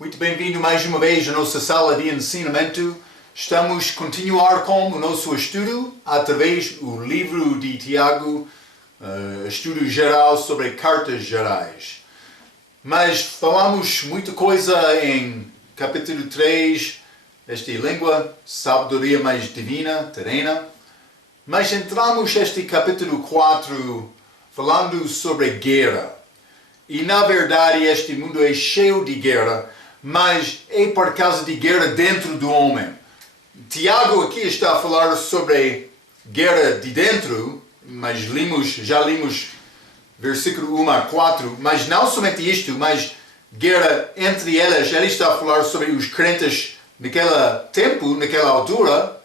Muito bem-vindo mais uma vez à nossa sala de ensinamento. Estamos a continuar com o nosso estudo através do livro de Tiago, estudo geral sobre cartas gerais. Mas falamos muita coisa em capítulo 3, esta língua, sabedoria mais divina, terrena. Mas entramos neste capítulo 4 falando sobre guerra. E na verdade este mundo é cheio de guerra, mas é por causa de guerra dentro do homem. Tiago aqui está a falar sobre guerra de dentro, mas já limos versículo 1 a 4, mas não somente isto, mas guerra entre elas. Ele está a falar sobre os crentes naquele tempo, naquela altura,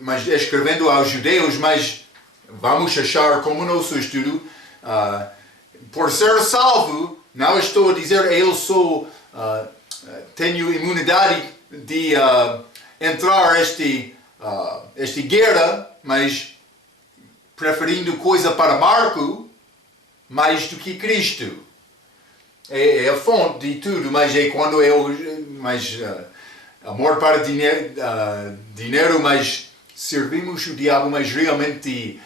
mas escrevendo aos judeus, mas vamos achar como nosso estudo, por ser salvo, não estou a dizer tenho imunidade de entrar esta guerra, mas preferindo coisa para Marco mais do que Cristo. É a fonte de tudo, mas é quando amor para dinheiro, mas servimos o diabo, mas realmente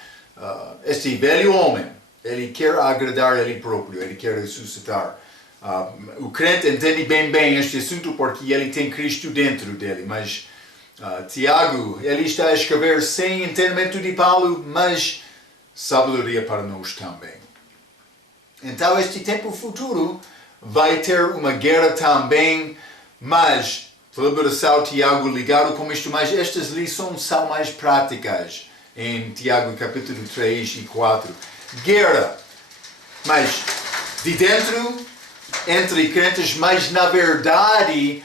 este velho homem, ele quer agradar ele próprio, ele quer ressuscitar. O crente entende bem este assunto porque ele tem Cristo dentro dele, mas Tiago, ele está a escrever sem entendimento de Paulo, mas sabedoria para nós também. Então este tempo futuro vai ter uma guerra também, mas colaboração Tiago ligado com isto, mas estas lições são mais práticas em Tiago capítulo 3 e 4. Guerra, mas de dentro, entre crentes, mas na verdade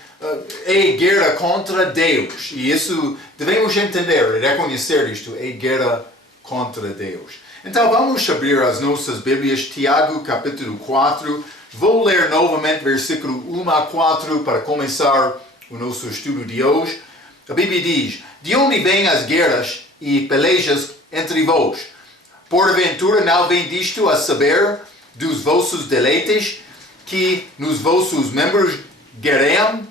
é guerra contra Deus. E isso devemos entender, reconhecer isto, é guerra contra Deus. Então vamos abrir as nossas Bíblias, Tiago capítulo 4. Vou ler novamente versículo 1 a 4 para começar o nosso estudo de hoje. A Bíblia diz: de onde vêm as guerras e pelejas entre vós? Porventura não vem disto a saber dos vossos deleites, que nos vossos membros guerreiam?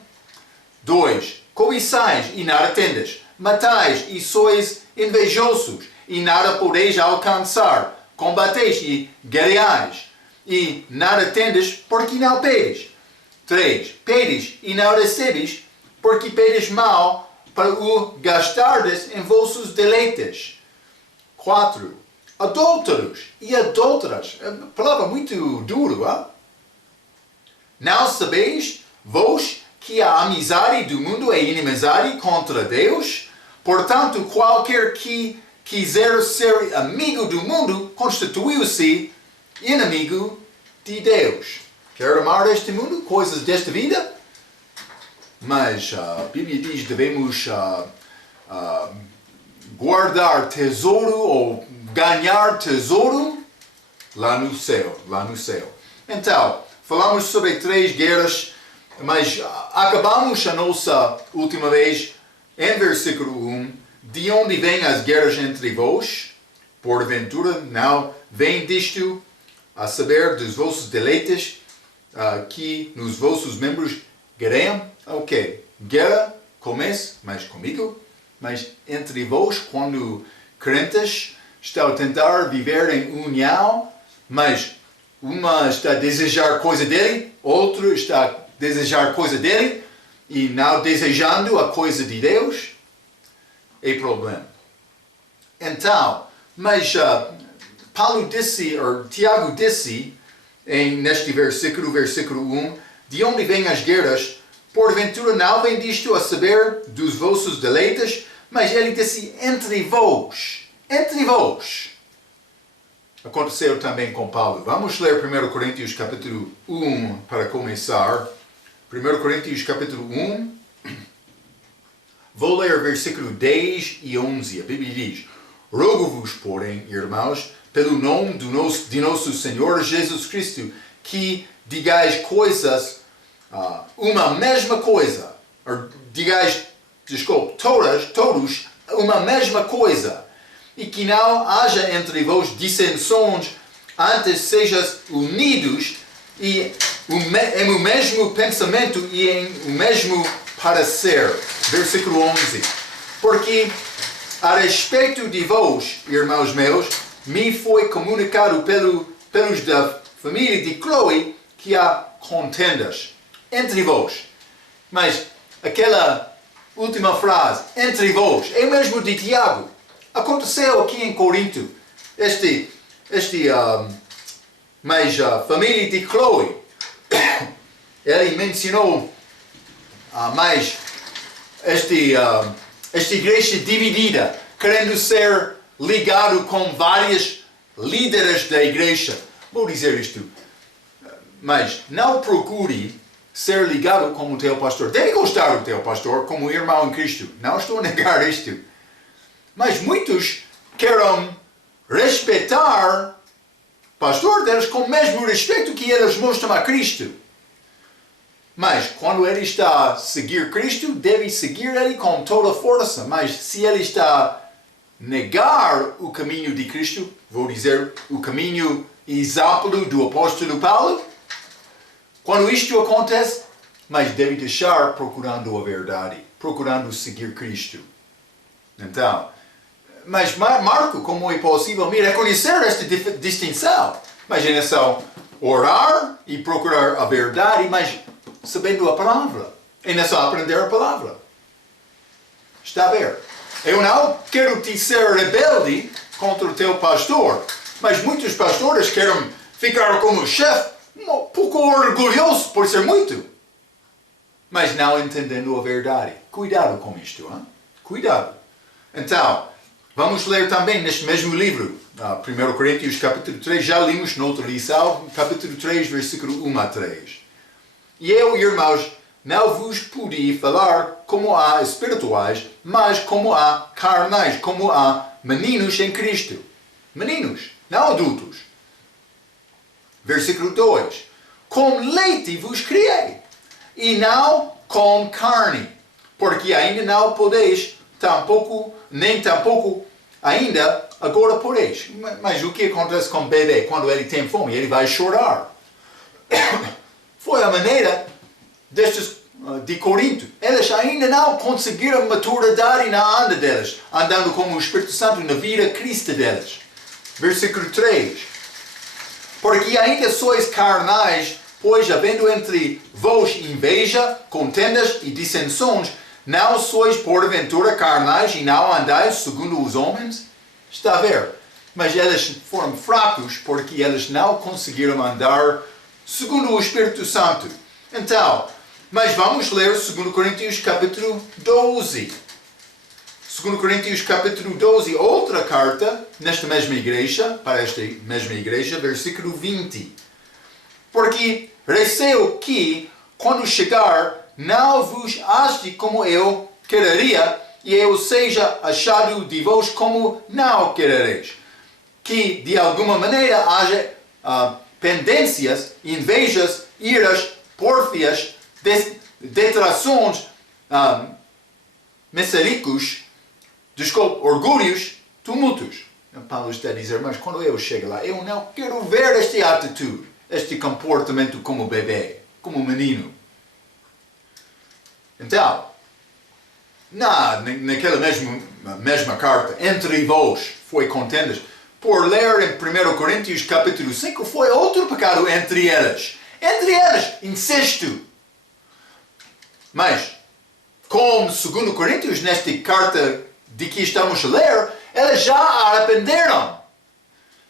2. Cobiçais e nada tendes, matais e sois invejosos e nada podeis alcançar, combateis e guerreais e nada tendes porque não pedes. 3. Pedes e não recebes, porque pedes mal para o gastardes em vossos deleites. 4. Adúlteros e adúlteras. Palavra muito dura, não sabeis vós que a amizade do mundo é inimizade contra Deus? Portanto, qualquer que quiser ser amigo do mundo, constituiu-se inimigo de Deus. Quer amar este mundo, coisas desta vida? Mas a Bíblia diz que devemos guardar tesouro ou ganhar tesouro lá no céu. Então, falamos sobre 3 guerras, mas acabamos a nossa última vez em versículo 1. De onde vêm as guerras entre vós? Porventura não vem disto a saber dos vossos deleites, que nos vossos membros guerreiam? Ok, guerra começa, mas comigo, mas entre vós, quando crentes estão a tentar viver em união, mas uma está a desejar coisa dele, outro está a desejar coisa dele, e não desejando a coisa de Deus, é problema. Então, mas Tiago disse, neste versículo 1, de onde vêm as guerras? Porventura não vem disto a saber dos vossos deleites, mas ele disse entre vós. Entre vós. Aconteceu também com Paulo. Vamos ler 1 Coríntios capítulo 1 para começar. 1 Coríntios capítulo 1. Vou ler versículo 10 e 11. A Bíblia diz: rogo-vos, porém, irmãos, pelo nome de nosso Senhor Jesus Cristo, que digais coisas, uma mesma coisa, todos uma mesma coisa, e que não haja entre vós dissensões, antes sejais unidos e em o mesmo pensamento e em o mesmo parecer. Versículo 11. Porque a respeito de vós, irmãos meus, me foi comunicado pelos da família de Chloe que há contendas entre vós. Mas aquela última frase, entre vós, é o mesmo de Tiago. Aconteceu aqui em Corinto. Mas a família de Chloe, ele mencionou mais esta igreja dividida, querendo ser ligado com várias líderes da igreja. Vou dizer isto, mas não procure ser ligado com o teu pastor. Deve gostar do teu pastor como irmão em Cristo. Não estou a negar isto. Mas muitos querem respeitar o pastor deles com o mesmo respeito que eles mostram a Cristo. Mas quando ele está a seguir Cristo, deve seguir ele com toda a força. Mas se ele está a negar o caminho de Cristo, vou dizer o caminho exemplo do apóstolo Paulo, quando isto acontece, mas deve deixar procurando a verdade, procurando seguir Cristo. Então, mas Marco, como é possível me reconhecer esta distinção? Mas é só orar e procurar a verdade, mas sabendo a palavra. É só aprender a palavra. Está a ver? Eu não quero te ser rebelde contra o teu pastor, mas muitos pastores querem ficar como chefe, um pouco orgulhoso por ser muito, mas não entendendo a verdade. Cuidado com isto, hein? Cuidado. Então, vamos ler também neste mesmo livro, 1 Coríntios capítulo 3, já limos noutra lição, capítulo 3, versículo 1 a 3. E eu, irmãos, não vos pude falar como há espirituais, mas como há carnais, como há meninos em Cristo. Meninos, não adultos. Versículo 2. Com leite vos criei, e não com carne, porque ainda não podeis, nem tampouco ainda agora podeis. Mas o que acontece com o bebê? Quando ele tem fome, ele vai chorar. Foi a maneira destes de Corinto. Eles ainda não conseguiram maturidade na anda deles, andando com o Espírito Santo na vida cristã deles. Versículo 3. Porque ainda sois carnais, pois havendo entre vós inveja, contendas e dissensões, não sois porventura carnais e não andais segundo os homens? Está a ver? Mas eles foram fracos porque eles não conseguiram andar segundo o Espírito Santo. Então, mas vamos ler 2 Coríntios capítulo 12. 2 Coríntios capítulo 12, outra carta, nesta mesma igreja, para esta mesma igreja, versículo 20. Porque receio que, quando chegar, não vos ache como eu quereria, e eu seja achado de vós como não querereis. Que, de alguma maneira, haja pendências, invejas, iras, pórfias, detrações, mesericos, orgulhos, tumultos. Paulo está a dizer, mas quando eu chego lá, eu não quero ver esta atitude, este comportamento como bebê, como menino. Então, naquela mesma carta, entre vós foi contendas, por ler em 1 Coríntios capítulo 5, foi outro pecado entre eles. Entre eles, incesto. Mas, como 2 Coríntios, nesta carta de que estamos a ler, eles já arrependeram.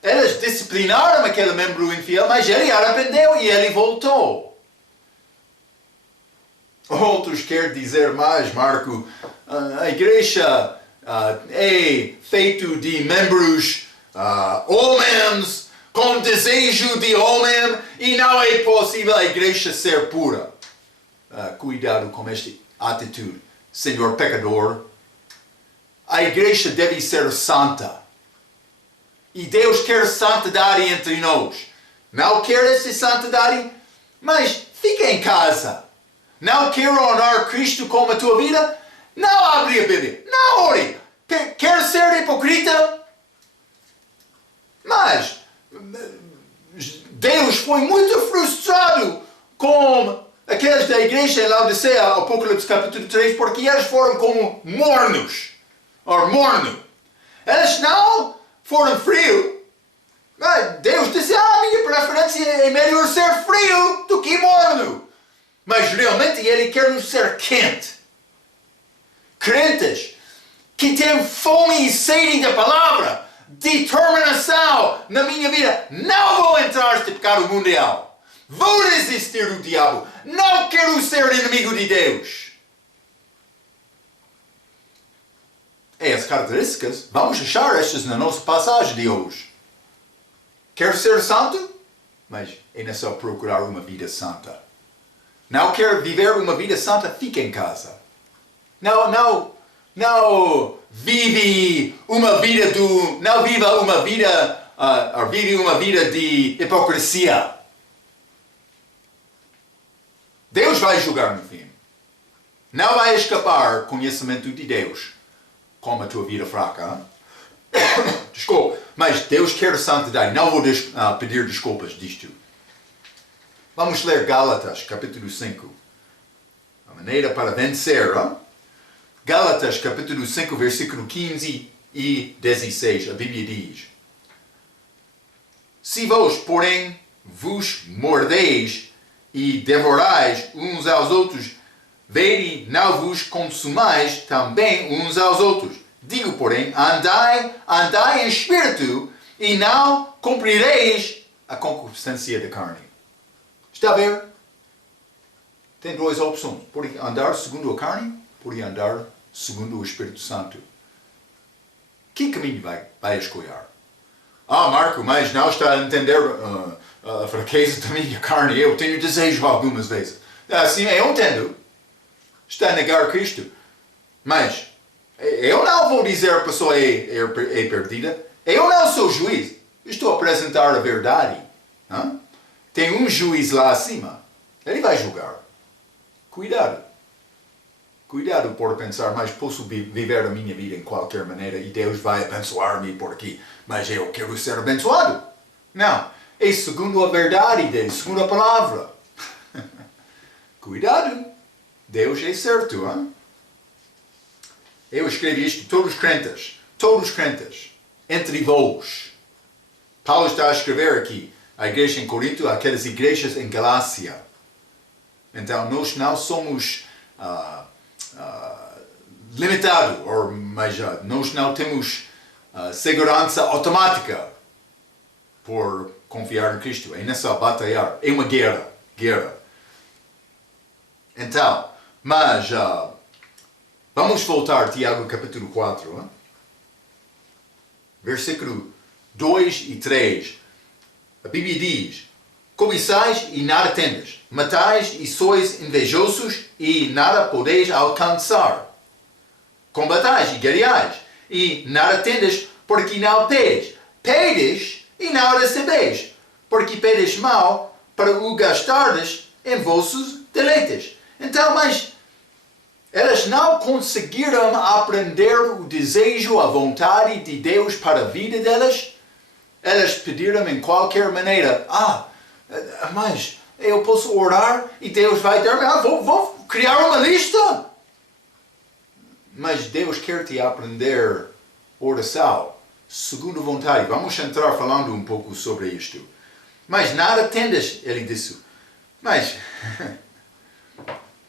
Eles disciplinaram aquele membro infiel, mas ele arrependeu e ele voltou. Outros querem dizer mais, Marco, a igreja é feita de membros homens, com desejo de homem, e não é possível a igreja ser pura. Cuidado com esta atitude, senhor pecador. A igreja deve ser santa. E Deus quer santidade entre nós. Não quer essa santidade? Mas fica em casa. Não quer honrar Cristo com a tua vida? Não abre a Bíblia. Não ore. Quer ser hipocrita? Mas Deus Deus foi muito frustrado com aqueles da igreja em Laodiceia, Apocalipse capítulo 3, porque eles foram como mornos, ou morno. Eles não foram frios. Deus disse, minha preferência é melhor ser frio do que morno. Mas realmente Ele quer nos ser quente. Crentes que têm fome e sede da palavra, determinação na minha vida. Não vou entrar neste pecado mundial. Vou resistir do diabo. Não quero ser inimigo de Deus. As características, vamos achar estas na nossa passagem de hoje. Quer ser santo? Mas é necessário procurar uma vida santa. Não quer viver uma vida santa? Fica em casa. Não vive uma vida vive uma vida de hipocrisia. Deus vai julgar no fim. Não vai escapar conhecimento de Deus com a tua vida fraca. Desculpa, mas Deus quer santidade. Não vou pedir desculpas disto. Vamos ler Gálatas, capítulo 5. A maneira para vencer. Gálatas, capítulo 5, versículo 15 e 16. A Bíblia diz: Se vós, porém, vos mordeis e devorais uns aos outros, vede, não vos consumais também uns aos outros. Digo, porém, andai em espírito, e não cumprireis a concupiscência da carne. Está a ver? Tem duas opções. Pode andar segundo a carne, pode andar segundo o Espírito Santo. Que caminho vai escolher? Marco, mas não está a entender a fraqueza da minha carne. Eu tenho desejo algumas vezes. Sim, eu entendo. Está a negar Cristo. Mas eu não vou dizer a pessoa é perdida. Eu não sou juiz. Estou a apresentar a verdade. Tem um juiz lá acima. Ele vai julgar. Cuidado. Cuidado por pensar, mas posso viver a minha vida em qualquer maneira e Deus vai abençoar-me por aqui. Mas eu quero ser abençoado. Não. É segundo a verdade dele, segundo a palavra. Cuidado. Deus é certo, Eu escrevi isto, todos os crentes, entre vós. Paulo está a escrever aqui, a igreja em Corinto, aquelas igrejas em Galácia. Então, nós não somos limitados, mas nós não temos segurança automática por confiar em Cristo. É necessário batalhar, é uma guerra. Então, mas vamos voltar a Tiago capítulo 4, versículo 2 e 3. A Bíblia diz: cobiçais e nada tendes, matais e sois invejosos e nada podeis alcançar. Combatais e guerreais e nada tendes, porque não pedes. Pedes e não recebeis, porque pedes mal para o gastardes em vossos deleites. Então, mas elas não conseguiram aprender o desejo, a vontade de Deus para a vida delas. Elas pediram em qualquer maneira: mas eu posso orar e Deus vai dar-me. Vou criar uma lista. Mas Deus quer te aprender oração segundo a vontade. Vamos entrar falando um pouco sobre isto. Mas nada tendes, ele disse. Mas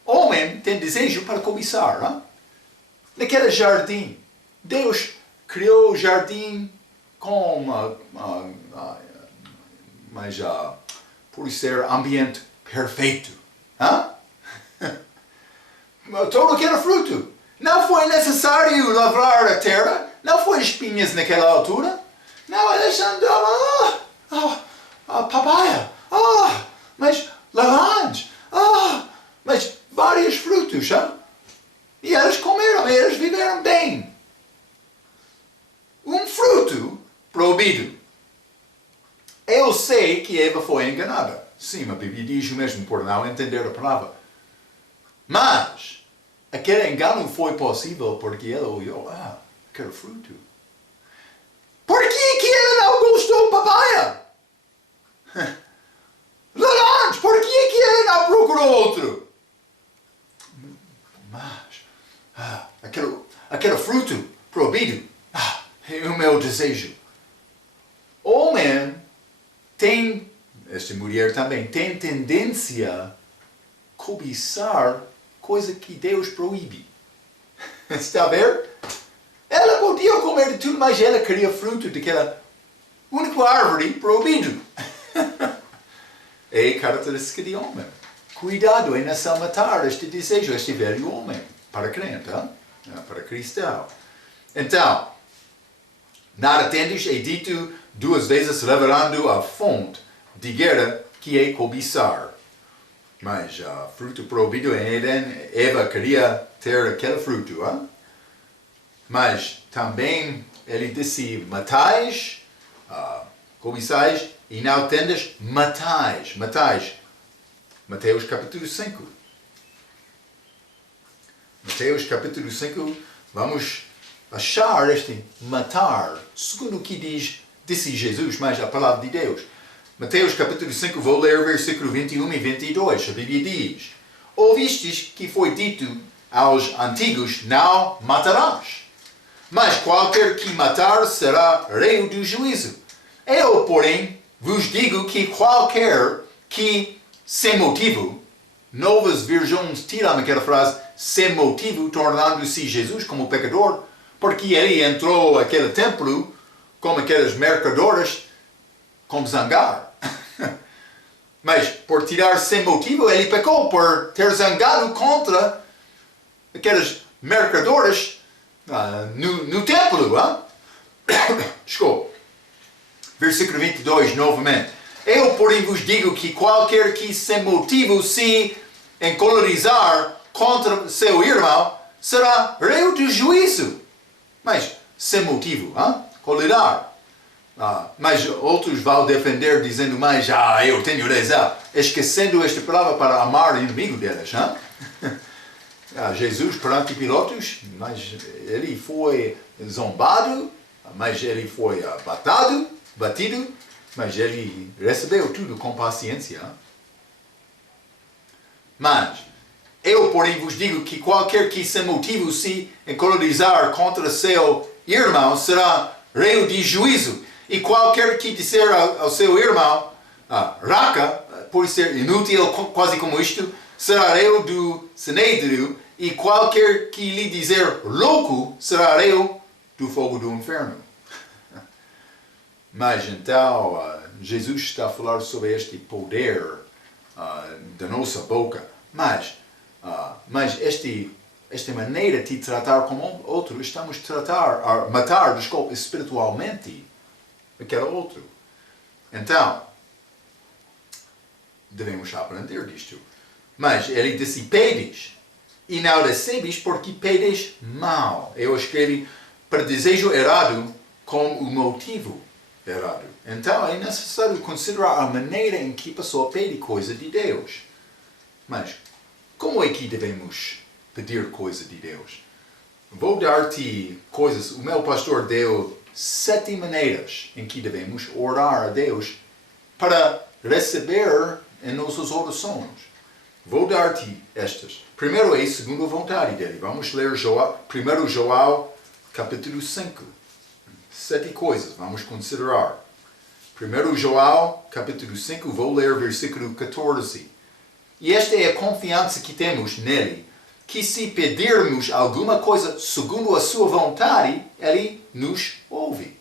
homem tem desejo para cobiçar. Naquele jardim, Deus criou o jardim com por ser ambiente perfeito. Todo aquele fruto. Não foi necessário lavrar a terra. Não foi espinhas naquela altura. Não, eles andavam. Papaya. Mas laranja. Mas vários frutos. E eles comeram. E eles viveram bem. Um fruto proibido. Eu sei que Eva foi enganada. Sim, a Bíblia diz o mesmo por não entender a palavra. Mas aquele engano foi possível porque ela olhou, quero fruto. Por que ela não gostou de papaya? proibido. É o meu desejo. Homem tem, esta mulher também, tem tendência a cobiçar coisa que Deus proíbe. Está a ver? Ela podia comer de tudo, mas ela queria fruto daquela única árvore proibido. É característica de homem. Cuidado em não matar este desejo, este velho homem, para crente, para cristão. Então, nada tendes é dito 2 vezes, revelando a fonte de guerra que é cobiçar. Mas fruto proibido em Éden, Eva queria ter aquele fruto. Mas também ele disse, matais, cobiçais, e não tendes, matais. Mateus capítulo 5. Mateus capítulo 5, vamos achar este matar, segundo o que disse Jesus, mas a palavra de Deus. Mateus capítulo 5, vou ler versículo 21 e 22, a Bíblia diz, ouvistes que foi dito aos antigos, não matarás, mas qualquer que matar será rei do juízo. Eu, porém, vos digo que qualquer que, sem motivo, novas versões tiram aquela frase, sem motivo, tornando-se Jesus como pecador, porque ele entrou naquele templo como aquelas mercadoras, com zangar. Mas por tirar sem motivo, ele pecou por ter zangado contra aquelas mercadoras no templo. Desculpa. Versículo 22, novamente. Eu, porém, vos digo que qualquer que sem motivo se encolerizar contra seu irmão, será rei do juízo. Mas sem motivo, colerar. Mas outros vão defender dizendo mais, eu tenho razão, esquecendo esta palavra para amar o inimigo delas. Jesus perante Pilatos, mas ele foi zombado, mas ele foi batido, mas ele recebeu tudo com paciência. Mas eu, porém, vos digo que qualquer que sem motivo se encolerizar contra seu irmão será rei de juízo. E qualquer que disser ao seu irmão, raca, por ser inútil, quase como isto, será rei do Sinédrio. E qualquer que lhe dizer louco, será rei do fogo do inferno. Mas então, Jesus está a falar sobre este poder da nossa boca. Mas esta maneira de tratar como outro, estamos a matar, espiritualmente aquele outro. Então, devemos aprender disto. Mas ele disse, pedes, e não recebes porque pedes mal. Eu escrevi para desejo errado com o motivo errado. Então, é necessário considerar a maneira em que a pessoa pede coisa de Deus. Mas, como é que devemos pedir coisa de Deus? Vou dar-te coisas. O meu pastor deu 7 maneiras em que devemos orar a Deus para receber em nossas orações. Vou dar-te estas. Primeiro é segundo a vontade dele. Vamos ler 1 João capítulo 5. 7 coisas, vamos considerar. 1 João capítulo 5, vou ler versículo 14. E esta é a confiança que temos nele, que se pedirmos alguma coisa segundo a sua vontade, ele nos ouve.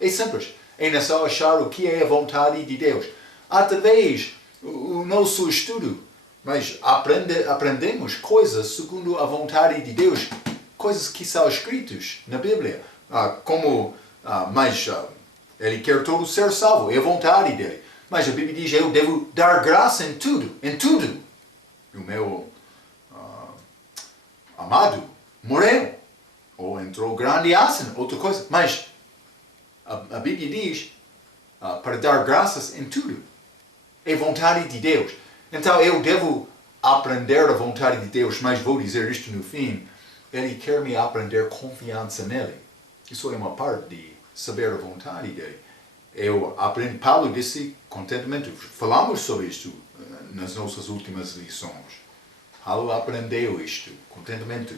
É simples. É necessário achar o que é a vontade de Deus. Através do nosso estudo, mas aprendemos coisas segundo a vontade de Deus, coisas que são escritas na Bíblia. Ele quer todo ser salvo, é a vontade dele. Mas a Bíblia diz, eu devo dar graça em tudo. O meu amado morreu, ou entrou grande asno, outra coisa. Mas a Bíblia diz para dar graças em tudo. É vontade de Deus. Então eu devo aprender a vontade de Deus, mas vou dizer isto no fim. Ele quer me aprender confiança nele. Isso é uma parte de saber a vontade dele. Eu aprendi, Paulo disse contentamento. Falamos sobre isto nas nossas últimas lições. Paulo aprendeu isto, contentamento.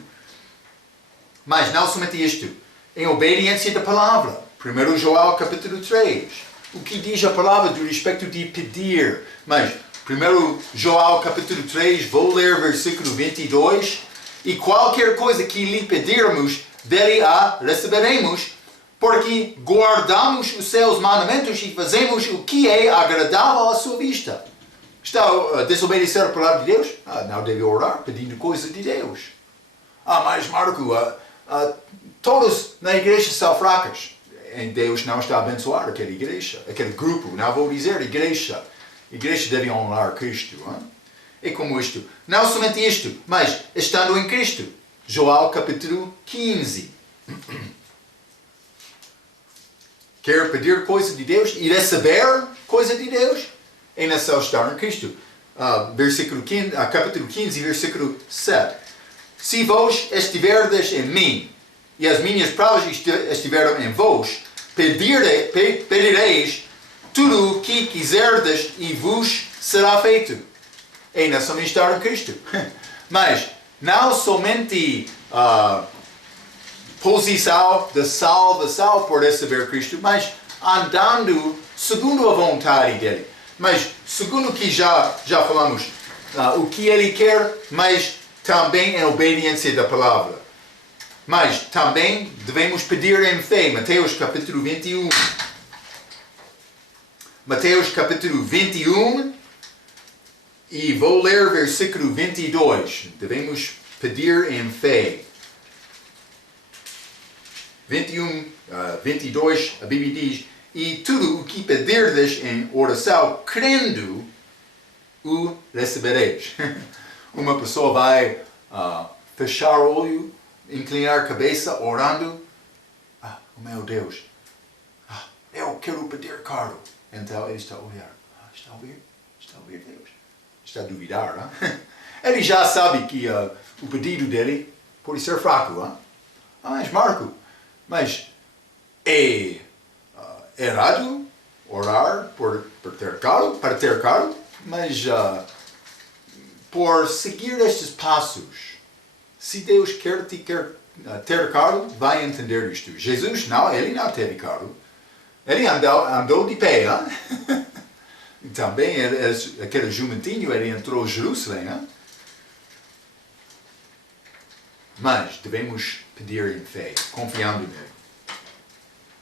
Mas não somente isto. em obediência da palavra. 1 João capítulo 3. O que diz a palavra do respeito de pedir. Mas, 1 João capítulo 3, vou ler versículo 22. E qualquer coisa que lhe pedirmos, dele a receberemos, porque guardamos os seus mandamentos e fazemos o que é agradável à sua vista. Está a desobedecer a palavra de Deus? Não deve orar pedindo coisas de Deus. Mas Marco, todos na igreja são fracos. Deus não está a abençoar aquela igreja, aquele grupo. Não vou dizer igreja. Igreja deve honrar Cristo. É como isto. Não somente isto, mas estando em Cristo. João capítulo 15. Quer pedir coisa de Deus e receber coisa de Deus? É necessário estar em Cristo. Capítulo 15, versículo 7. Se vós estiverdes em mim, e as minhas palavras estiveram em vós, pedireis tudo o que quiserdes e vos será feito. É necessário estar em Cristo. Mas não somente posição de salvação por receber Cristo, mas andando segundo a vontade dele. Mas segundo o que já falamos, o que ele quer, mas também em obediência da palavra. Mas também devemos pedir em fé. Mateus capítulo 21. Mateus capítulo 21. E vou ler versículo 22. Devemos pedir em fé. 22, a Bíblia diz: e tudo o que pedirdes em oração, crendo, o recebereis. Uma pessoa vai fechar o olho, inclinar a cabeça, orando. Meu Deus, eu quero pedir caro. Então ele está a olhar. Está a ouvir? Está a ouvir Deus? Está a duvidar, não? Ele já sabe que o pedido dele pode ser fraco. Mas Marco, é errado orar para ter caro, mas por seguir estes passos, se Deus quer ter caro, vai entender isto. Jesus, ele não teve caro. Ele andou de pé. Também, aquele jumentinho, ele entrou em Jerusalém. Mas devemos pedir em fé, confiando nele.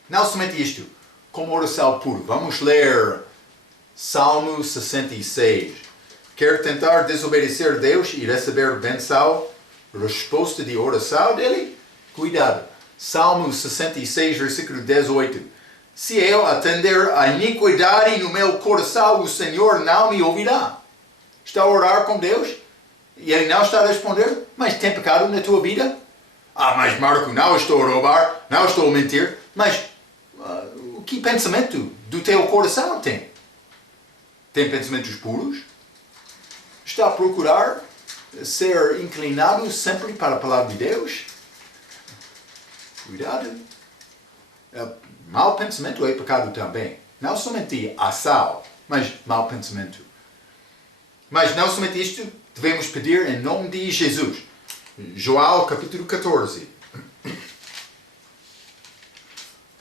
Não somente isto, como oração pura. Vamos ler Salmo 66. Quer tentar desobedecer Deus e receber benção, resposta de oração dele? Cuidado. Salmo 66, versículo 18. Se eu atender a iniquidade no meu coração, o Senhor não me ouvirá. Está a orar com Deus e Ele não está a responder. Mas tem pecado na tua vida? Mas Marco, não estou a roubar, não estou a mentir. Mas que pensamento do teu coração tem? Tem pensamentos puros? Está a procurar ser inclinado sempre para a palavra de Deus? Cuidado. Mau pensamento é pecado também. Não somente ação, mas mau pensamento. Mas não somente isto, devemos pedir em nome de Jesus. João capítulo 14.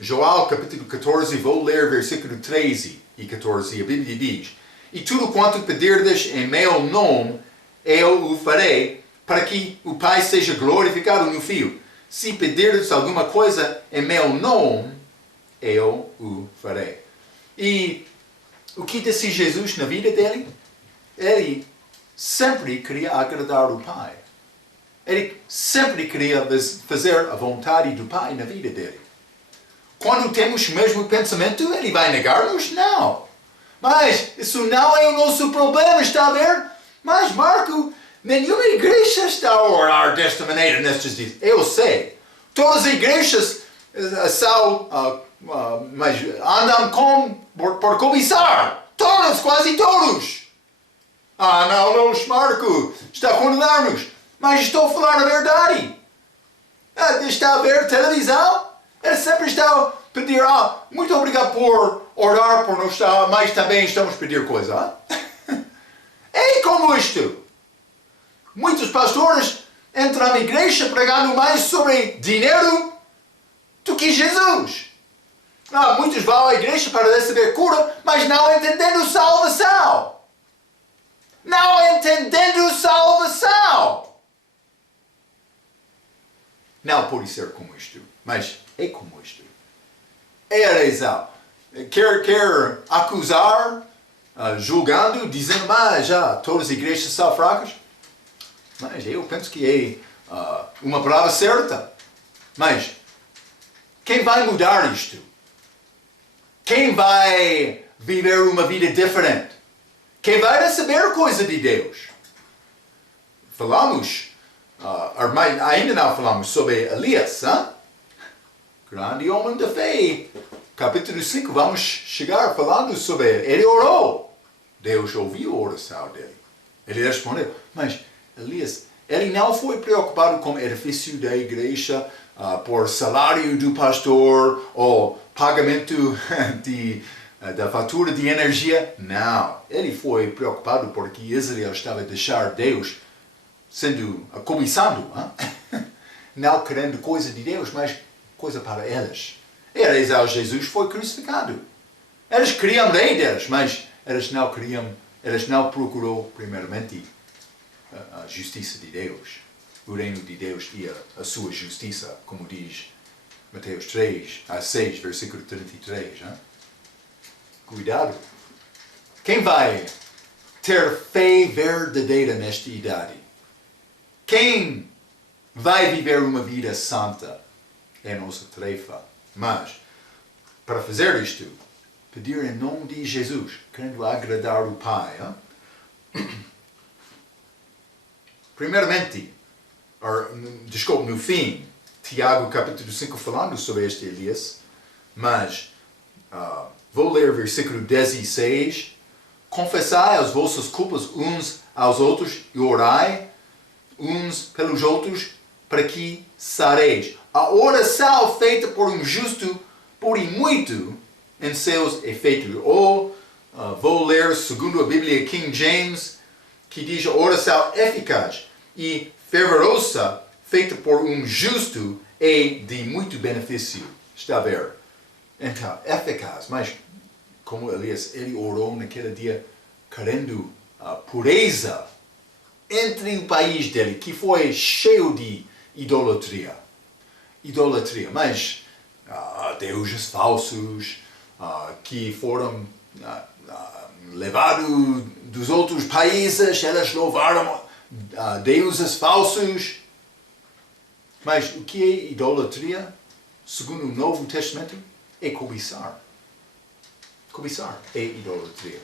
João capítulo 14, vou ler versículo 13 e 14. A Bíblia diz: e tudo quanto pedirdes em meu nome, eu o farei, para que o Pai seja glorificado no Filho. Se pedirdes alguma coisa em meu nome, eu o farei. E o que disse Jesus na vida dele? Ele sempre queria agradar o Pai. Ele sempre queria fazer a vontade do Pai na vida dele. Quando temos o mesmo pensamento, ele vai negar-nos? Não. Mas isso não é o nosso problema, está a ver? Mas Marco, nenhuma igreja está a orar desta maneira nestes dias. Eu sei. Todas as igrejas são... mas andam por cobiçar. Todos, quase todos. Não, Marco, está a condenar-nos. Mas estou a falar a verdade. Está a ver televisão? Ele sempre está a pedir, muito obrigado por orar por nós, mas também estamos a pedir coisa. É como isto. Muitos pastores entram na igreja pregando mais sobre dinheiro do que Jesus. Muitos vão à igreja para receber cura, mas não entendendo salvação. Não entendendo salvação. Não pode ser como isto, mas é como isto. É a razão. Quer acusar, julgando, dizendo, mas já todas as igrejas são fracas. Mas eu penso que é uma palavra certa. Mas quem vai mudar isto? Quem vai viver uma vida diferente? Quem vai receber coisa de Deus? Falamos, ainda não falamos sobre Elias, grande homem de fé. Capítulo 5, vamos chegar falando sobre ele. Ele orou. Deus ouviu a oração dele. Ele respondeu. Mas Elias, ele não foi preocupado com o edifício da igreja, por salário do pastor, ou pagamento da fatura de energia. Não. Ele foi preocupado porque Israel estava a deixar Deus sendo cobiçando. Não querendo coisa de Deus, mas coisa para eles. E a razão Jesus foi crucificado. Eles queriam rei deles, mas eles não procurou primeiramente a justiça de Deus. O reino de Deus e a sua justiça, como diz Mateus 6, versículo 33. Cuidado. Quem vai ter fé verdadeira nesta idade? Quem vai viver uma vida santa? É a nossa tarefa. Mas, para fazer isto, pedir em nome de Jesus, querendo agradar o Pai. Primeiramente, no fim, Tiago capítulo 5 falando sobre este Elias, mas vou ler versículo 16. Confessai as vossas culpas uns aos outros e orai uns pelos outros para que sareis. A oração feita por um justo pode muito em seus efeitos. Ou vou ler segundo a Bíblia King James, que diz a oração eficaz e fervorosa feita por um justo é de muito benefício. Está a ver? Então, eficaz, mas como Elias, ele orou naquele dia querendo a pureza entre o país dele, que foi cheio de idolatria. Mas deuses falsos que foram levados dos outros países, eles louvaram deuses falsos. Mas o que é idolatria? Segundo o Novo Testamento, é cobiçar. Cobiçar é idolatria.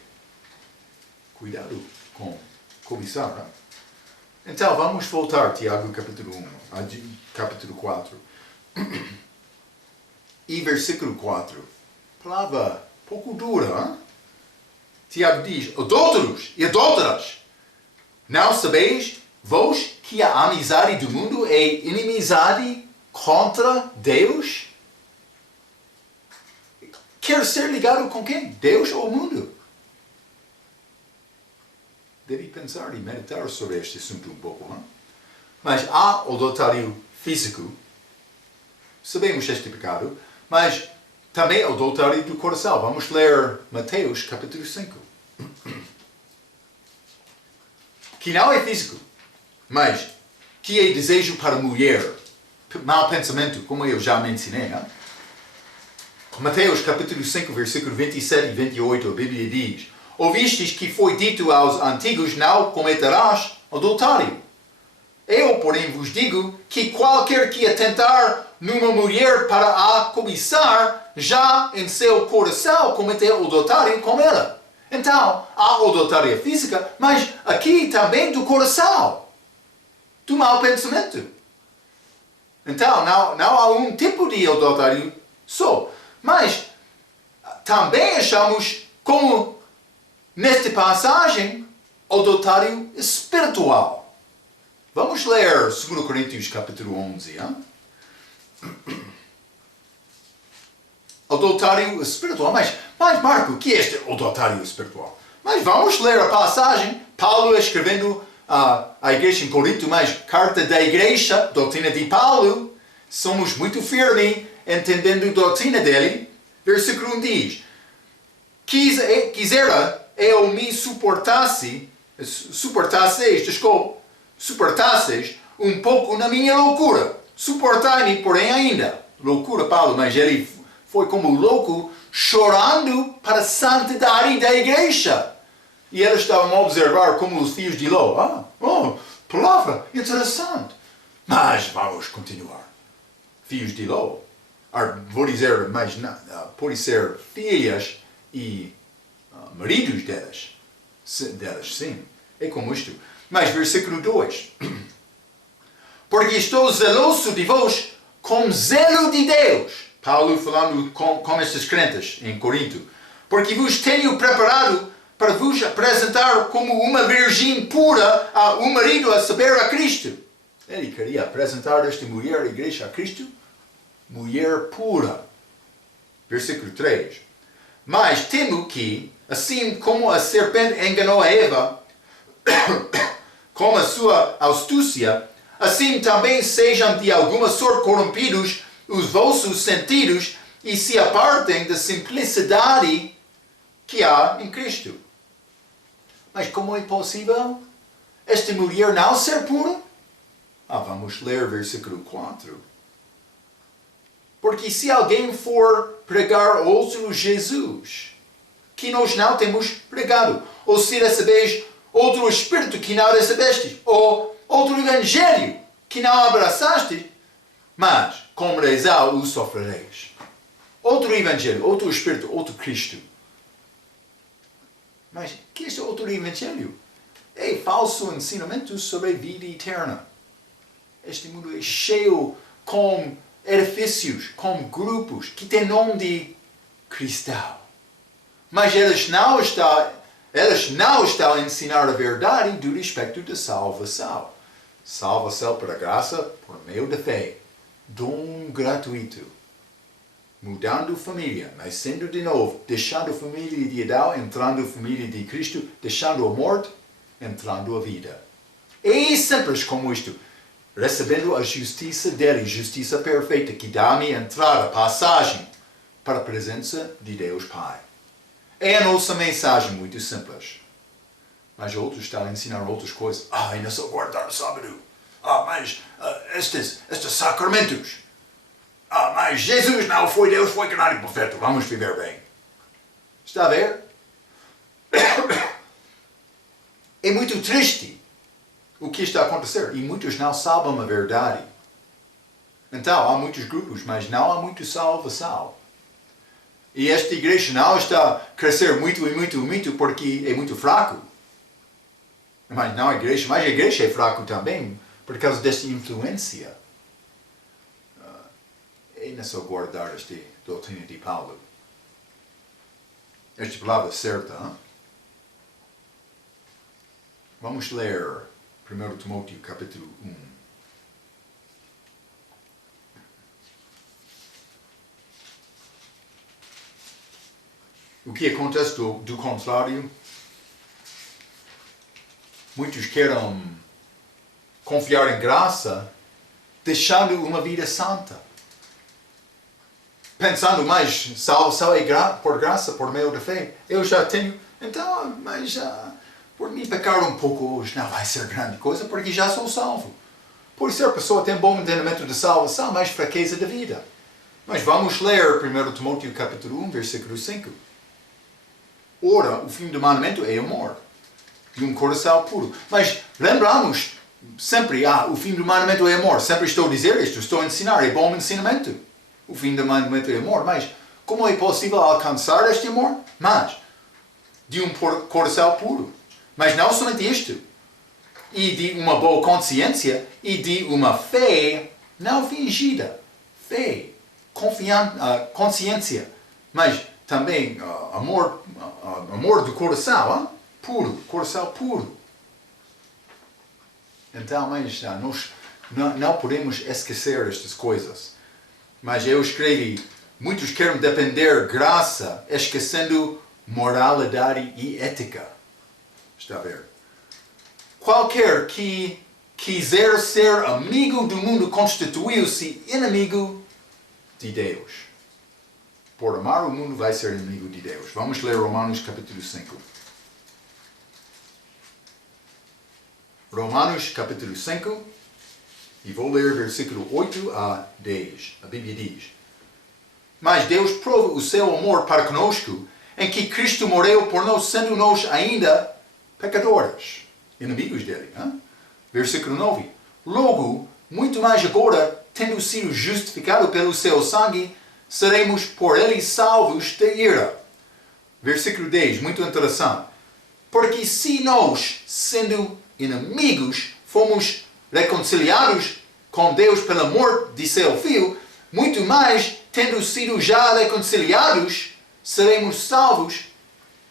Cuidado com cobiçar. Então, vamos voltar, Tiago, capítulo 1, capítulo 4. E versículo 4. Palavra pouco dura. Tiago diz, adúlteros e adúlteras, não sabeis vós que a amizade do mundo é inimizade contra Deus? Quer ser ligado com quem? Deus ou o mundo? Deve pensar e meditar sobre este assunto um pouco. Mas há o adultério físico. Sabemos este pecado. Mas também o adultério do coração. Vamos ler Mateus capítulo 5. Que não é físico. Mas que é desejo para a mulher. Mau pensamento, como eu já mencionei. Mateus capítulo 5, versículo 27 e 28, a Bíblia diz: ouvistes que foi dito aos antigos, não cometerás adultério. Eu, porém, vos digo que qualquer que atentar numa mulher para a cobiçar, já em seu coração cometeu adultério com ela. Então, há adultério física, mas aqui também do coração, do mau pensamento. Então, não há um tipo de adultério só. Mas também achamos como, nesta passagem, adultério espiritual. Vamos ler 2 Coríntios capítulo 11. Adultério espiritual. Mas Marco, o que é este adultério espiritual? Mas vamos ler a passagem. Paulo escrevendo à igreja em Corinto, mas carta da igreja, doutrina de Paulo. Somos muito firmes entendendo a doutrina dele, versículo 1 diz, quisera eu me suportasseis um pouco na minha loucura. Suportai-me, porém, ainda. Loucura, Paulo, mas ele foi como louco, chorando para a santidade da igreja. E eles estavam a observar como os filhos de Ló. Palavra interessante. Mas vamos continuar. Filhos de Ló. Vou dizer, mas pode ser filhas e maridos delas, sim. É como isto. Mas versículo 2. Porque estou zeloso de vós com zelo de Deus. Paulo falando com estes crentes em Corinto. Porque vos tenho preparado para vos apresentar como uma virgem pura a um marido, a saber, a Cristo. Ele queria apresentar esta mulher, a igreja, a Cristo. Mulher pura. Versículo 3. Mas temo que, assim como a serpente enganou a Eva, com a sua astúcia, assim também sejam de alguma sorte corrompidos os vossos sentidos e se apartem da simplicidade que há em Cristo. Mas como é possível esta mulher não ser pura? Vamos ler versículo 4. Porque se alguém for pregar outro Jesus, que nós não temos pregado, ou se recebeis outro Espírito que não recebestes, ou outro Evangelho que não abraçastes, mas como Esau o sofrereis. Outro Evangelho, outro Espírito, outro Cristo. Mas que é este outro Evangelho? É falso ensinamento sobre a vida eterna. Este mundo é cheio com edifícios, com grupos que têm nome de cristão. Mas eles não estão a ensinar a verdade do respeito da salvação. Salvação por graça, por meio da fé. Dom gratuito. Mudando família, nascendo de novo, deixando a família de Adão, entrando a família de Cristo, deixando a morte, entrando a vida. É simples como isto. Recebendo a justiça dele, justiça perfeita, que dá-me entrada, passagem para a presença de Deus Pai. É a nossa mensagem muito simples. Mas outros estão a ensinar outras coisas. Ainda só guardar o sábado. Mas estes sacramentos. Mas Jesus não foi Deus, foi carnal e profeta. Vamos viver bem. Está a ver? É muito triste o que está a acontecer. E muitos não sabem a verdade. Então, há muitos grupos, mas não há muita salvação. E esta igreja não está a crescer muito porque é muito fraco. Mas não a igreja, mas a igreja é fraco também por causa desta influência. É não só guardar esta doutrina de Paulo. Esta palavra certa. Hein? Vamos ler 1 Timóteo capítulo 1. O que acontece do contrário? Muitos querem confiar em graça, deixando uma vida santa. Pensando mais, salvação é por graça, por meio da fé. Eu já tenho, então, mas por mim pecar um pouco hoje não vai ser grande coisa, porque já sou salvo. Por isso a pessoa tem bom entendimento de salvação, mas fraqueza da vida. Mas vamos ler 1 Timóteo capítulo 1, versículo 5. Ora, o fim do mandamento é amor, de um coração puro. Mas lembramos sempre, o fim do mandamento é amor. Sempre estou a dizer isto, estou a ensinar, é bom ensinamento. O fim do mandamento é amor. Mas como é possível alcançar este amor? Mas de um coração puro. Mas não somente isto. E de uma boa consciência e de uma fé não fingida. Fé, consciência. Mas também amor do coração, puro, coração puro. Então, mas nós não podemos esquecer estas coisas. Mas eu escrevi, muitos querem depender graça, esquecendo moralidade e ética. Está a ver? Qualquer que quiser ser amigo do mundo constituiu-se inimigo de Deus. Por amar o mundo vai ser inimigo de Deus. Vamos ler Romanos capítulo 5. Romanos capítulo 5, e vou ler versículo 8 a 10. A Bíblia diz: Mas Deus prova o seu amor para conosco, em que Cristo morreu por nós, sendo nós ainda pecadores, inimigos dele. Hein? Versículo 9. Logo, muito mais agora, tendo sido justificado pelo seu sangue, seremos por ele salvos da ira. Versículo 10, muito interessante. Porque se nós, sendo inimigos, fomos reconciliados com Deus pelo amor de seu Filho, muito mais, tendo sido já reconciliados, seremos salvos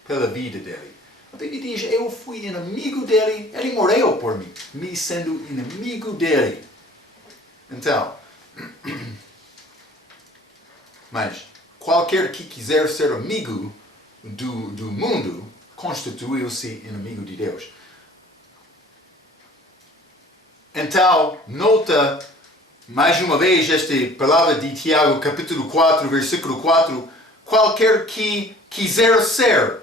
pela vida dele. A Bíblia diz, eu fui inimigo dele, ele morreu por mim, me sendo inimigo dele. Então, mas qualquer que quiser ser amigo do mundo, constituiu-se inimigo de Deus. Então, nota mais uma vez esta palavra de Tiago, capítulo 4, versículo 4, qualquer que quiser ser.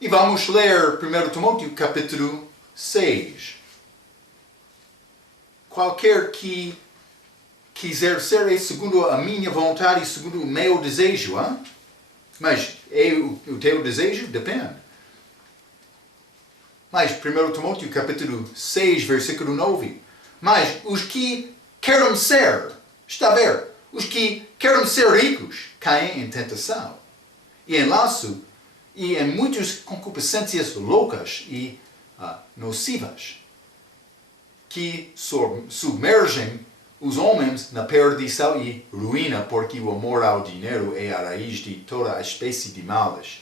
E vamos ler 1 Timóteo, capítulo 6. Qualquer que quiser ser é segundo a minha vontade, segundo o meu desejo. Hein? Mas o teu desejo depende. Mas 1 Timóteo capítulo 6, versículo 9. Mas os que querem ser, está a ver, os que querem ser ricos caem em tentação e em laço e em muitas concupiscências loucas e nocivas que submergem os homens na perdição e ruína, porque o amor ao dinheiro é a raiz de toda a espécie de males.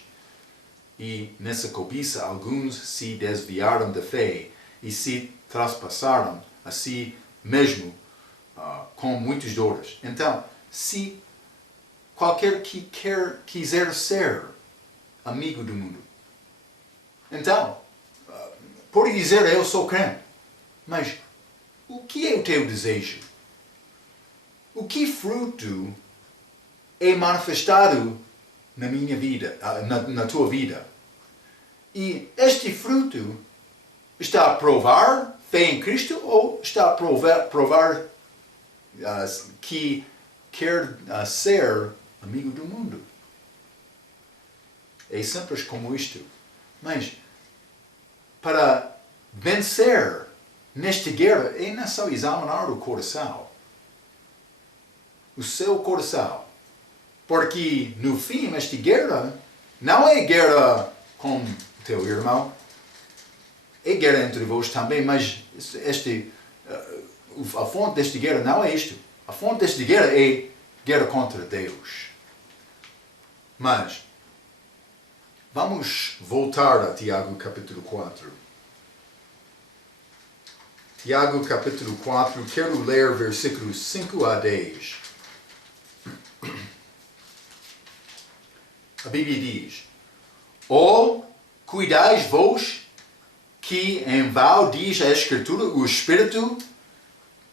E nessa cobiça alguns se desviaram da fé e se traspassaram a si mesmo com muitas dores. Então, se qualquer que quiser ser amigo do mundo, então, pode dizer eu sou crente, mas o que é o teu desejo? O que fruto é manifestado na minha vida, na tua vida? E este fruto está a provar fé em Cristo ou está a provar que quer ser amigo do mundo? É simples como isto. Mas para vencer nesta guerra é necessário examinar o coração. O seu coração. Porque no fim esta guerra não é guerra com o teu irmão. É guerra entre vós também, mas a fonte desta guerra não é isto. A fonte desta guerra é guerra contra Deus. Mas, vamos voltar a Tiago capítulo 4. Tiago capítulo 4, quero ler versículos 5 a 10. A Bíblia diz: cuidais vós que em vão diz a Escritura, o Espírito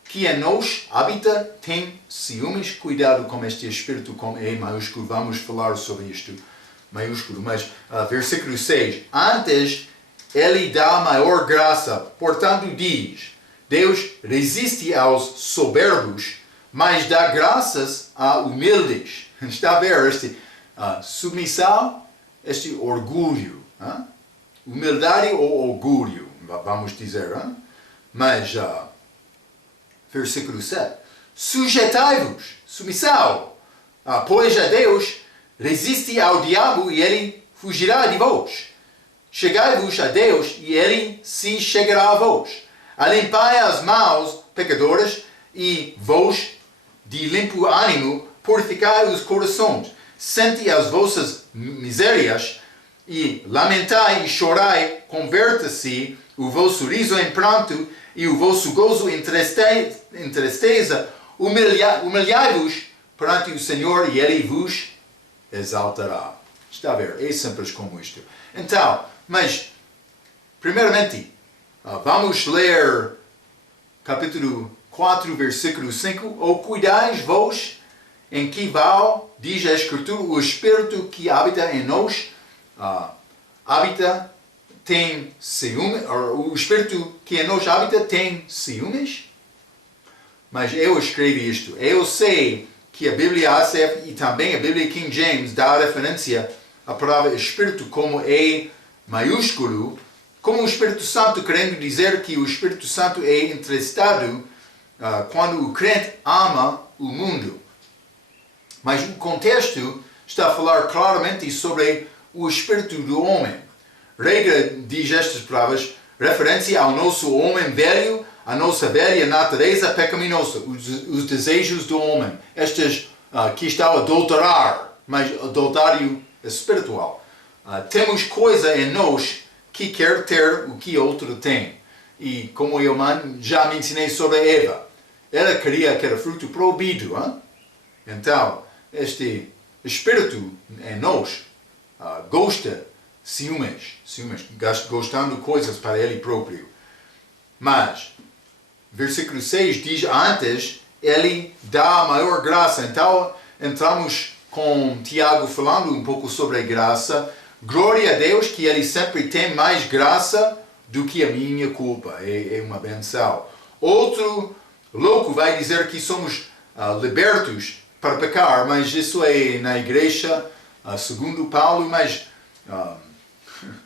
que em nós habita tem ciúmes. Cuidado com este Espírito com E maiúsculo, vamos falar sobre isto maiúsculo. Mas versículo 6, antes ele dá maior graça, portanto diz, Deus resiste aos soberbos, mas dá graças a humildes. Está a ver este submissão, este orgulho. Hein? Humildade ou orgulho, vamos dizer. Hein? Mas, versículo 7. Sujeitai-vos, submissão, pois a Deus resiste ao diabo e ele fugirá de vós. Chegai-vos a Deus e ele se chegará a vós. Alimpai as mãos, pecadores, e vós, de limpo ânimo, purificai os corações. Sente as vossas misérias e lamentai e chorai, converta-se o vosso riso em pranto e o vosso gozo em tristeza. Humilhai-vos perante o Senhor e Ele vos exaltará. Está a ver? É simples como isto. Então, mas, primeiramente, vamos ler capítulo 4, versículo 5. Ou cuidais vós em que val, diz a Escritura, o Espírito que habita em nós, tem ciúmes, o Espírito que em nós habita tem ciúmes? Mas eu escrevi isto. Eu sei que a Bíblia ACF e também a Bíblia King James dá referência à palavra Espírito como E maiúsculo, como o Espírito Santo, querendo dizer que o Espírito Santo é interessado quando o crente ama o mundo. Mas o contexto está a falar claramente sobre o espírito do homem. Regra diz estas palavras, referência ao nosso homem velho, a nossa velha natureza pecaminosa, os desejos do homem. Estes que estão a adulterar, mas adultério espiritual. Temos coisa em nós que quer ter o que outro tem. E como eu já mencionei sobre Eva, ela queria aquele fruto proibido. Então, este espírito em nós gosta ciúmes, gostando coisas para ele próprio. Mas, versículo 6 diz antes, ele dá a maior graça. Então, entramos com Tiago falando um pouco sobre a graça. Glória a Deus que ele sempre tem mais graça do que a minha culpa. É uma benção. Outro louco vai dizer que somos libertos para pecar, mas isso é na igreja, segundo Paulo, mas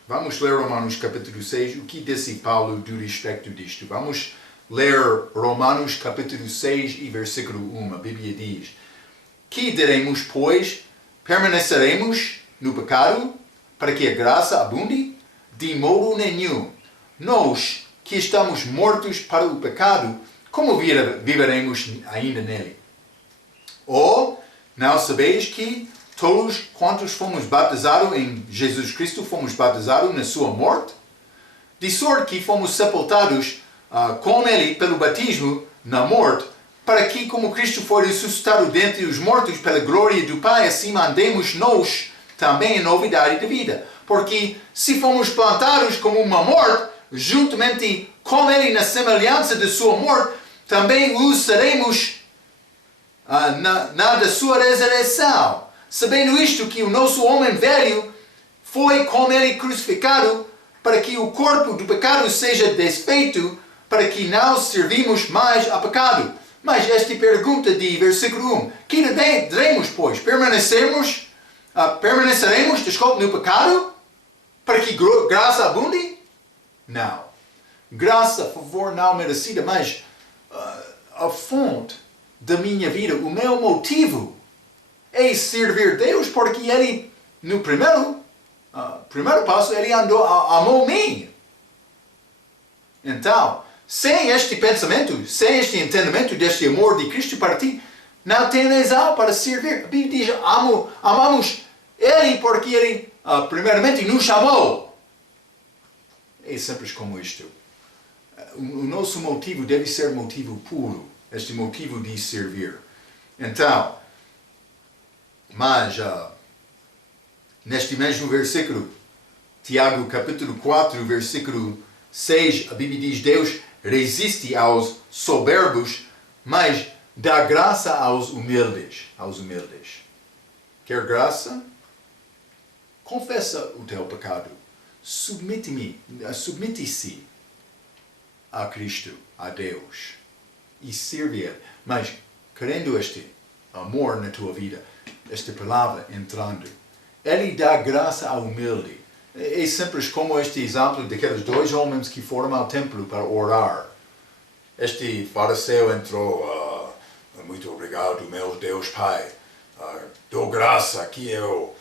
vamos ler Romanos capítulo 6, o que disse Paulo do respeito disto. Vamos ler Romanos capítulo 6 e versículo 1, a Bíblia diz: Que diremos, pois? Permaneceremos no pecado para que a graça abunde? De modo nenhum. Nós que estamos mortos para o pecado, como viveremos ainda nele? Ou não sabeis que todos quantos fomos batizados em Jesus Cristo, fomos batizados na sua morte? De sorte que fomos sepultados com ele pelo batismo na morte, para que, como Cristo foi ressuscitado dentre os mortos pela glória do Pai, assim andemos nós também em novidade de vida. Porque se fomos plantados como uma morte, juntamente com ele na semelhança de sua morte, também o seremos na da sua ressurreição. Sabendo isto, que o nosso homem velho foi com ele crucificado, para que o corpo do pecado seja desfeito, para que não servimos mais a pecado. Mas esta pergunta de versículo 1, que diremos, pois? Permaneceremos no pecado, para que graça abunde? Não. Graça, favor não merecida, mas a fonte da minha vida, o meu motivo é servir Deus, porque ele, no primeiro passo, ele amou-me. Então, sem este pensamento, sem este entendimento deste amor de Cristo para ti, não tem razão para servir. A Bíblia diz, amamos ele porque ele, primeiramente, nos chamou. É simples como isto. O nosso motivo deve ser motivo puro, este motivo de servir. Então, mas, neste mesmo versículo, Tiago capítulo 4, versículo 6, a Bíblia diz, Deus resiste aos soberbos, mas dá graça aos humildes. Quer graça? Confessa o teu pecado. Submete-se a Cristo, a Deus, e sirve Ele. Mas, querendo este amor na tua vida, esta palavra entrando, Ele dá graça ao humilde. É simples como este exemplo daqueles dois homens que foram ao templo para orar. Este fariseu entrou, muito obrigado, meu Deus Pai, dou graça que eu,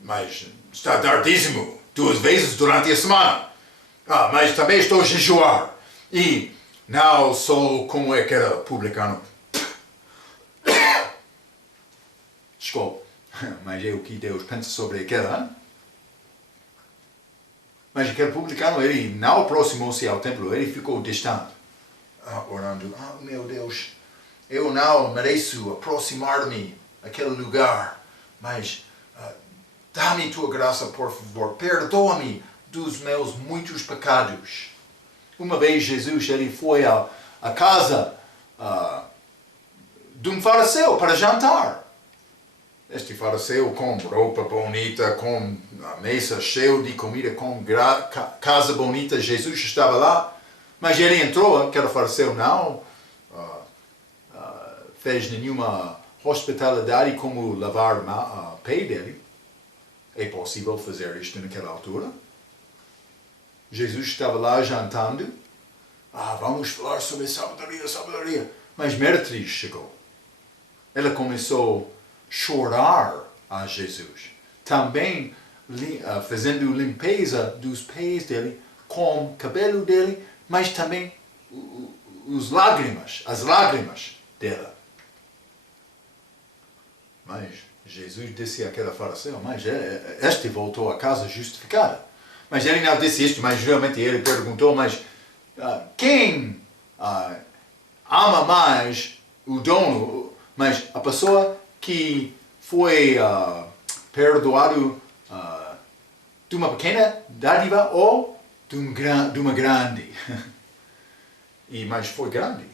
mas está a dar dízimo 2 vezes durante a semana, mas também estou a jejuar, e não sou como aquele publicano. Desculpe, mas é o que Deus pensa sobre aquele, Mas aquele publicano, ele não aproximou-se ao templo, ele ficou distante, orando, meu Deus, eu não mereço aproximar-me àquele lugar, mas dá-me tua graça, por favor, perdoa-me dos meus muitos pecados. Uma vez Jesus, ele foi à casa de um fariseu para jantar. Este fariseu com roupa bonita, com a mesa cheia de comida, com casa bonita, Jesus estava lá, mas ele entrou, aquele fariseu não fez nenhuma hospitalidade como lavar o pé dele. É possível fazer isto naquela altura. Jesus estava lá jantando. Vamos falar sobre sabedoria. Mas Meretriz chegou. Ela começou a chorar a Jesus. Também fazendo limpeza dos pés dele, com o cabelo dele, mas também as lágrimas dela. Mas Jesus disse àquela fariseu, mas este voltou a casa justificada. Mas ele não disse isto, mas realmente ele perguntou, mas quem ama mais o dono, mas a pessoa que foi perdoado de uma pequena dádiva ou de uma grande? Mas foi grande.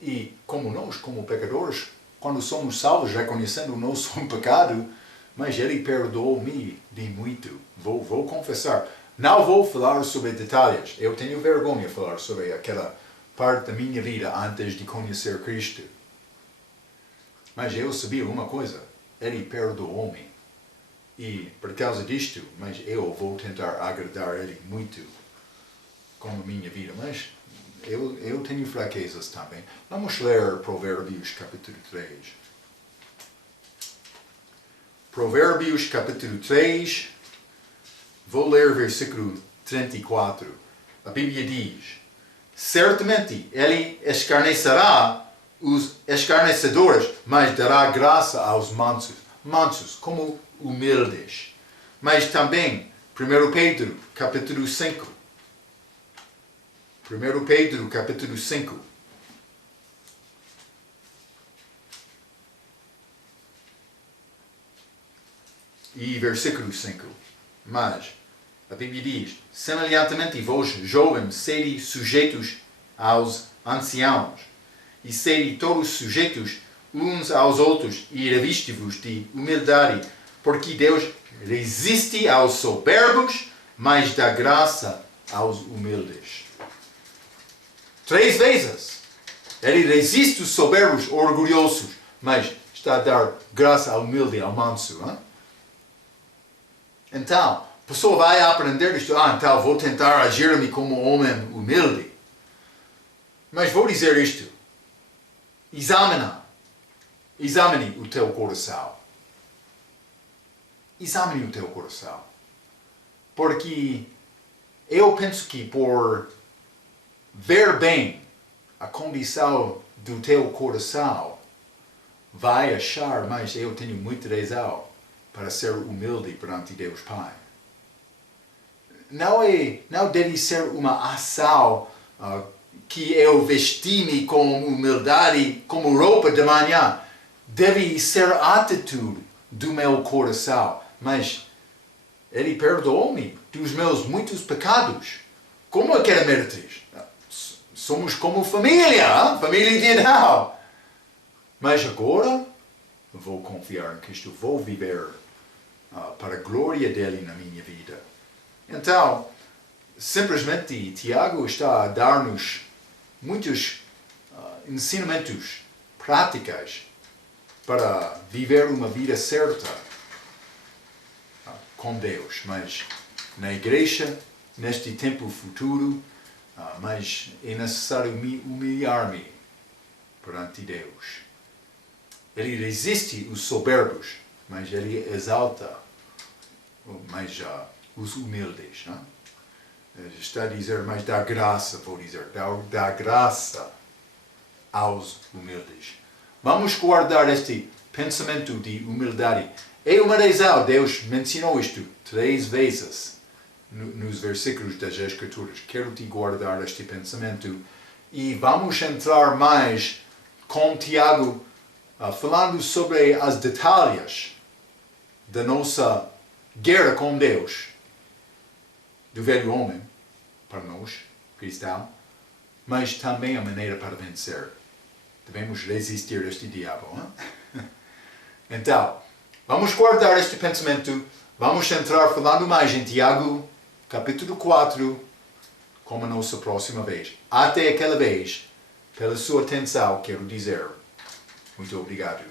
E como nós, como pecadores, quando somos salvos, reconhecendo o nosso pecado, mas ele perdoou-me de muito. Vou confessar. Não vou falar sobre detalhes. Eu tenho vergonha de falar sobre aquela parte da minha vida antes de conhecer Cristo. Mas eu sabia uma coisa. Ele perdoou-me. E por causa disto, mas eu vou tentar agradar Ele muito com a minha vida. Mas eu tenho fraquezas também. Vamos ler Provérbios capítulo 3. Provérbios capítulo 3. Vou ler versículo 34. A Bíblia diz: certamente ele escarnecerá os escarnecedores, mas dará graça aos mansos. Mansos, como humildes. Mas também, 1 Pedro capítulo 5. 1 Pedro capítulo 5. E versículo 5. Mas a Bíblia diz: semelhantemente vós, jovens, sede sujeitos aos anciãos, e sede todos sujeitos uns aos outros, e reviste-vos de humildade, porque Deus resiste aos soberbos, mas dá graça aos humildes. 3 vezes. Ele resiste os soberbos, orgulhosos, mas está a dar graça ao humilde, ao manso. Hein? Então, a pessoa vai aprender isto. Então vou tentar agir-me como um homem humilde. Mas vou dizer isto. Examine o teu coração. Examine o teu coração. Porque eu penso que por ver bem a condição do teu coração, vai achar, mas eu tenho muita razão para ser humilde perante Deus Pai. Não deve ser uma ação que eu vesti-me com humildade, como roupa de manhã. Deve ser a atitude do meu coração. Mas Ele perdoou-me dos meus muitos pecados. Como aquela Meretriz. Somos como família, família ideal. Mas agora vou confiar em Cristo, vou viver para a glória dele na minha vida. Então, simplesmente Tiago está a dar-nos muitos ensinamentos práticos para viver uma vida certa com Deus. Mas na igreja, neste tempo futuro, mas é necessário humilhar-me perante Deus. Ele resiste os soberbos, mas ele exalta os humildes. Não? Está a dizer, mas dá graça, vou dizer, dá graça aos humildes. Vamos guardar este pensamento de humildade. É uma razão, Deus mencionou isto 3 vezes nos versículos das Escrituras. Quero te guardar este pensamento. E vamos entrar mais com Tiago, falando sobre as detalhes da nossa guerra com Deus, do velho homem, para nós, cristãos. mas também a maneira para vencer. Devemos resistir a este diabo. Hein? Então, vamos guardar este pensamento. Vamos entrar falando mais em Tiago, capítulo 4, como a nossa próxima vez. Até aquela vez, pela sua atenção, quero dizer muito obrigado.